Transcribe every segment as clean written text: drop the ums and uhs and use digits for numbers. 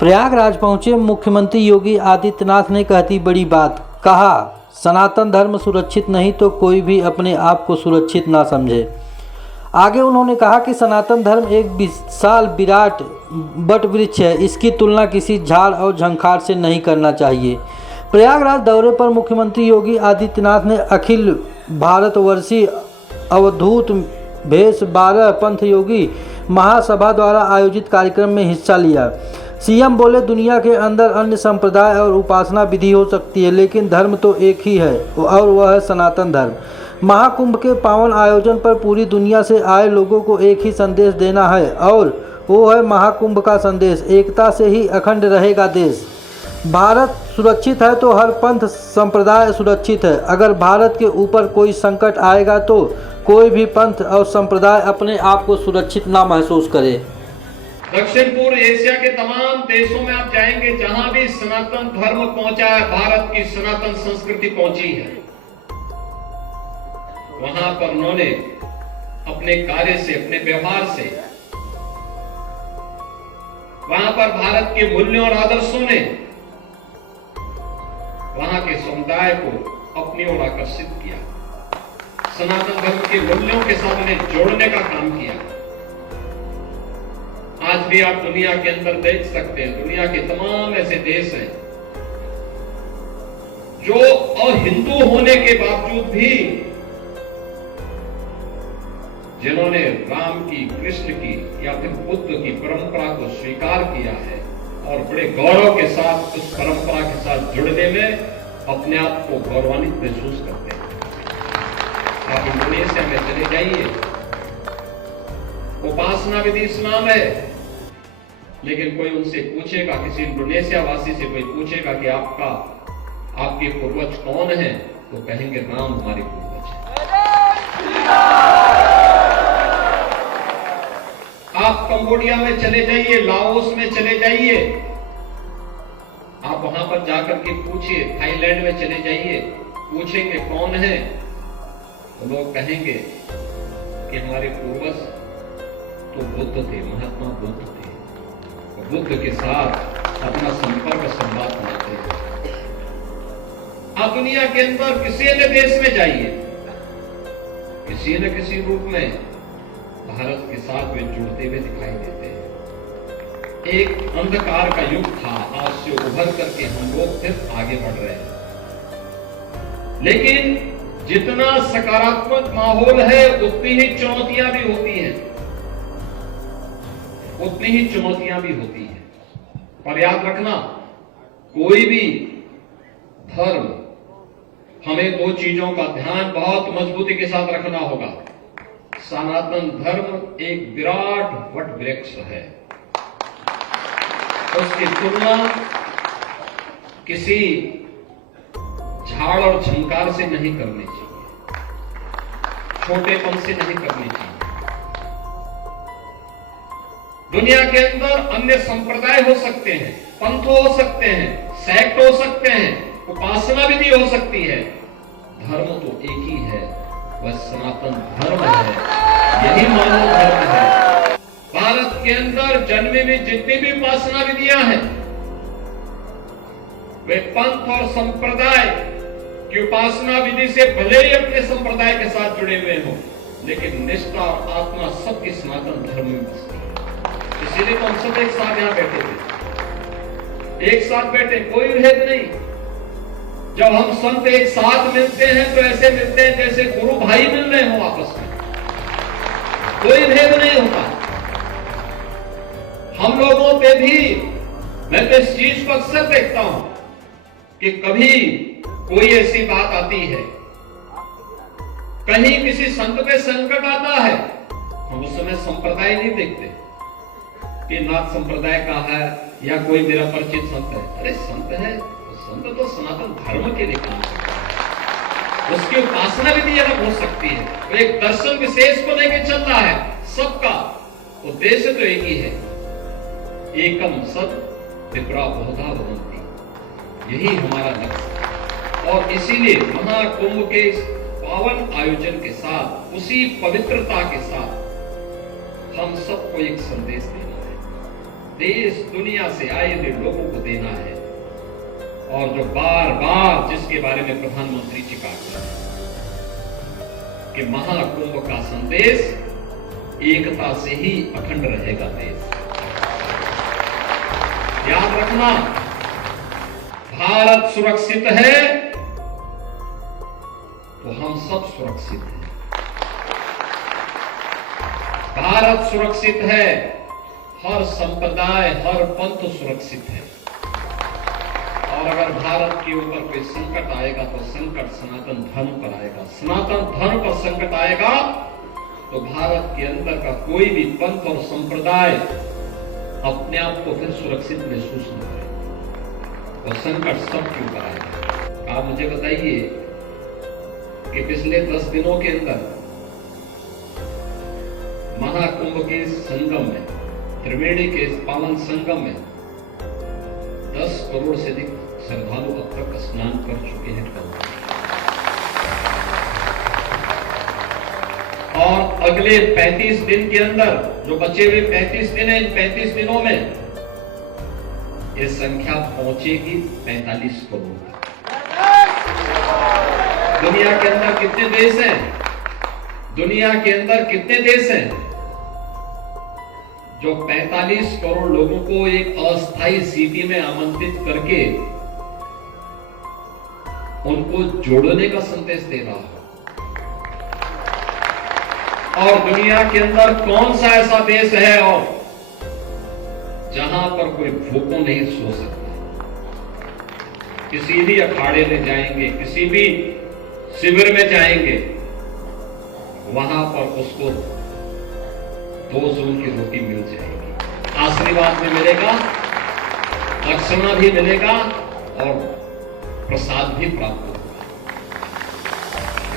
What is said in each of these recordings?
प्रयागराज पहुंचे मुख्यमंत्री योगी आदित्यनाथ ने कहती बड़ी बात। कहा, सनातन धर्म सुरक्षित नहीं तो कोई भी अपने आप को सुरक्षित ना समझे। आगे उन्होंने कहा कि सनातन धर्म एक विशाल विराट वट वृक्ष है, इसकी तुलना किसी झाड़ और झंखार से नहीं करना चाहिए। प्रयागराज दौरे पर मुख्यमंत्री योगी आदित्यनाथ ने अखिल भारतवर्षीय अवधूत भेष 12 पंथ योगी महासभा द्वारा आयोजित कार्यक्रम में हिस्सा लिया। सीएम बोले, दुनिया के अंदर अन्य संप्रदाय और उपासना विधि हो सकती है, लेकिन धर्म तो एक ही है और वह है सनातन धर्म। महाकुंभ के पावन आयोजन पर पूरी दुनिया से आए लोगों को एक ही संदेश देना है और वो है महाकुंभ का संदेश, एकता से ही अखंड रहेगा देश। भारत सुरक्षित है तो हर पंथ संप्रदाय सुरक्षित है। अगर भारत के ऊपर कोई संकट आएगा तो कोई भी पंथ और संप्रदाय अपने आप को सुरक्षित ना महसूस करे। दक्षिण पूर्व एशिया के तमाम देशों में आप जाएंगे, जहां भी सनातन धर्म पहुंचा है, भारत की सनातन संस्कृति पहुंची है, वहां पर उन्होंने अपने कार्य से, अपने व्यवहार से, वहां पर भारत के मूल्यों और आदर्शों ने वहां के समुदाय को अपनी ओर आकर्षित किया। सनातन धर्म के मूल्यों के साथ उन्हें जोड़ने का काम किया। आज भी आप दुनिया के अंदर देख सकते हैं, दुनिया के तमाम ऐसे देश हैं जो अहिंदू होने के बावजूद भी जिन्होंने राम की, कृष्ण की या फिर बुद्ध की परंपरा को स्वीकार किया है और बड़े गौरव के साथ उस परंपरा के साथ जुड़ने में अपने आप को गौरवान्वित महसूस करते हैं। आप इंडोनेशिया में चले जाइए, उपासना विधि इस्लाम है, लेकिन कोई उनसे पूछेगा, किसी इंडोनेशिया वासी से कोई पूछेगा कि आपके पूर्वज कौन हैं, तो कहेंगे राम हमारे पूर्वज हैं। आप कंबोडिया में चले जाइए, लाओस में चले जाइए, आप वहां पर जाकर के पूछिए, थाईलैंड में चले जाइए, पूछेंगे कौन है, तो लोग कहेंगे कि हमारे पूर्वज तो बुद्ध थे, महात्मा बुद्ध थे, बुद्ध के साथ अपना संपर्क संवाद बनाते हैं। आप दुनिया के अंदर किसी न देश में जाइए, किसी न किसी रूप में भारत के साथ वे जुड़ते हुए दिखाई देते हैं। एक अंधकार का युग था, आज से उभर करके हम लोग सिर्फ आगे बढ़ रहे हैं। लेकिन जितना सकारात्मक माहौल है, उतनी ही चुनौतियां भी होती हैं, उतनी ही चुनौतियां भी होती हैं। पर याद रखना, कोई भी धर्म, हमें दो चीजों का ध्यान बहुत मजबूती के साथ रखना होगा। सनातन धर्म एक विराट वट वृक्ष है, उसकी तुलना किसी झाड़ और झंकार से नहीं करनी चाहिए, छोटेपन से नहीं करनी चाहिए। दुनिया के अंदर अन्य संप्रदाय हो सकते हैं, पंथ हो सकते हैं, सेक्ट हो सकते हैं, उपासना विधि हो सकती है, धर्म तो एक ही है, वह सनातन धर्म है, यही मानव धर्म है। भारत के अंदर जन्मे में जितनी भी उपासना विधियां हैं, वे पंथ और संप्रदाय की उपासना विधि से भले ही अपने संप्रदाय के साथ जुड़े हुए हों, लेकिन निष्ठा और आत्मा सबकी सनातन धर्म में बसती है। इसीलिए तो हम सब एक साथ यहां बैठे थे, एक साथ बैठे, कोई भेद नहीं। जब हम संत एक साथ मिलते हैं तो ऐसे मिलते हैं जैसे गुरु भाई मिल रहे हो आपस में, कोई भेद नहीं होता। हम लोगों पे भी मैं तो इस चीज को अक्सर देखता हूं कि कभी कोई ऐसी बात आती है, कहीं किसी संत पे संकट आता है, हम उस समय संप्रदाय नहीं देखते कि नाथ संप्रदाय का है या कोई मेरा परिचित संत है। अरे संत है, संत तो सनातन धर्म के लिए काम करता है, उसकी उपासना विधि अलग हो सकती है, वो एक दर्शन विशेष को लेकर चल रहा है, सबका उद्देश्य तो एक ही है, एकम सत विप्रा बहुधा भवन्ति, यही हमारा लक्ष्य है। और इसीलिए महाकुंभ के इस पावन आयोजन के साथ, उसी पवित्रता के साथ हम सबको एक संदेश देना है। देश दुनिया से आए हुए लोगों को देना है, और जो बार बार जिसके बारे में प्रधानमंत्री जी कहते हैं कि महाकुंभ का संदेश एकता से ही अखंड रहेगा देश। याद रखना, भारत सुरक्षित है तो हम सब सुरक्षित हैं। भारत सुरक्षित है, हर संप्रदाय हर पंथ सुरक्षित है। और अगर भारत के ऊपर कोई संकट आएगा तो संकट सनातन धर्म पर आएगा। सनातन धर्म पर संकट आएगा तो भारत के अंदर का कोई भी पंथ और संप्रदाय अपने आप को फिर सुरक्षित महसूस न करे, और संकट सबके ऊपर आएगा। आप मुझे बताइए कि पिछले 10 दिनों के अंदर महाकुंभ के संगम में, त्रिवेणी के पावन संगम में 10 करोड़ से अधिक श्रद्धालु अब तक स्नान कर चुके हैं। और अगले 35 दिन के अंदर, जो बचे हुए 35 दिन हैं, इन 35 दिनों में ये संख्या पहुंचेगी 45 करोड़। दुनिया के अंदर कितने देश हैं? दुनिया के अंदर कितने देश हैं जो 45 करोड़ लोगों को एक अस्थायी सिटी में आमंत्रित करके उनको जोड़ने का संदेश दे रहा है? और दुनिया के अंदर कौन सा ऐसा देश है और जहां पर कोई भूखों नहीं सो सकता? किसी भी अखाड़े में जाएंगे, किसी भी शिविर में जाएंगे, वहां पर उसको 2 जून की रोटी मिल जाएगी, आशीर्वाद भी मिलेगा, दक्षिणा भी मिलेगा और प्रसाद भी प्राप्त होगा।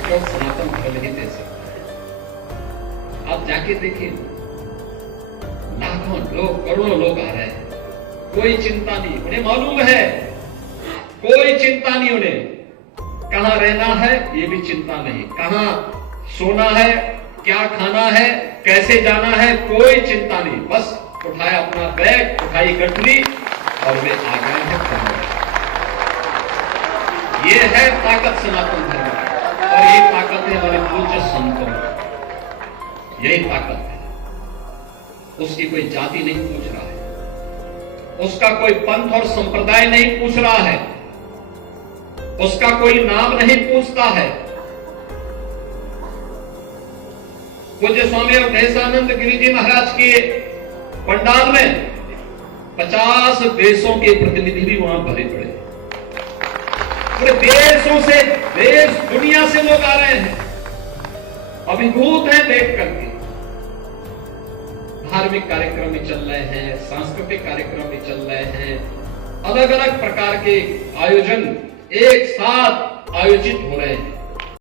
तो सनातन धर्म ही दे सकता है। आप जाके देखिए, लाखों लोग, करोड़ों लोग आ रहे हैं, कोई चिंता नहीं। उन्हें मालूम है, कोई चिंता नहीं उन्हें। कहां रहना है ये भी चिंता नहीं, कहां सोना है, क्या खाना है, कैसे जाना है, कोई चिंता नहीं। बस उठाया अपना बैग, उठाई गठरी और वे आ गए हैं। ये है ताकत सनातन धर्म की, और ये ताकत है हमारे पूज्य संतों की। यही ताकत है। उसकी कोई जाति नहीं पूछ रहा है, उसका कोई पंथ और संप्रदाय नहीं पूछ रहा है, उसका कोई नाम नहीं पूछता है। पूज्य स्वामी अवधेशानंद गिरि जी महाराज के पंडाल में 50 देशों के प्रतिनिधि भी वहां भरे पड़े। पूरे देशों से, देश दुनिया से लोग आ रहे हैं, अभिभूत हैं देख करके। धार्मिक कार्यक्रम भी चल रहे हैं, सांस्कृतिक कार्यक्रम भी चल रहे हैं, अलग अलग प्रकार के आयोजन एक साथ आयोजित हो रहे हैं।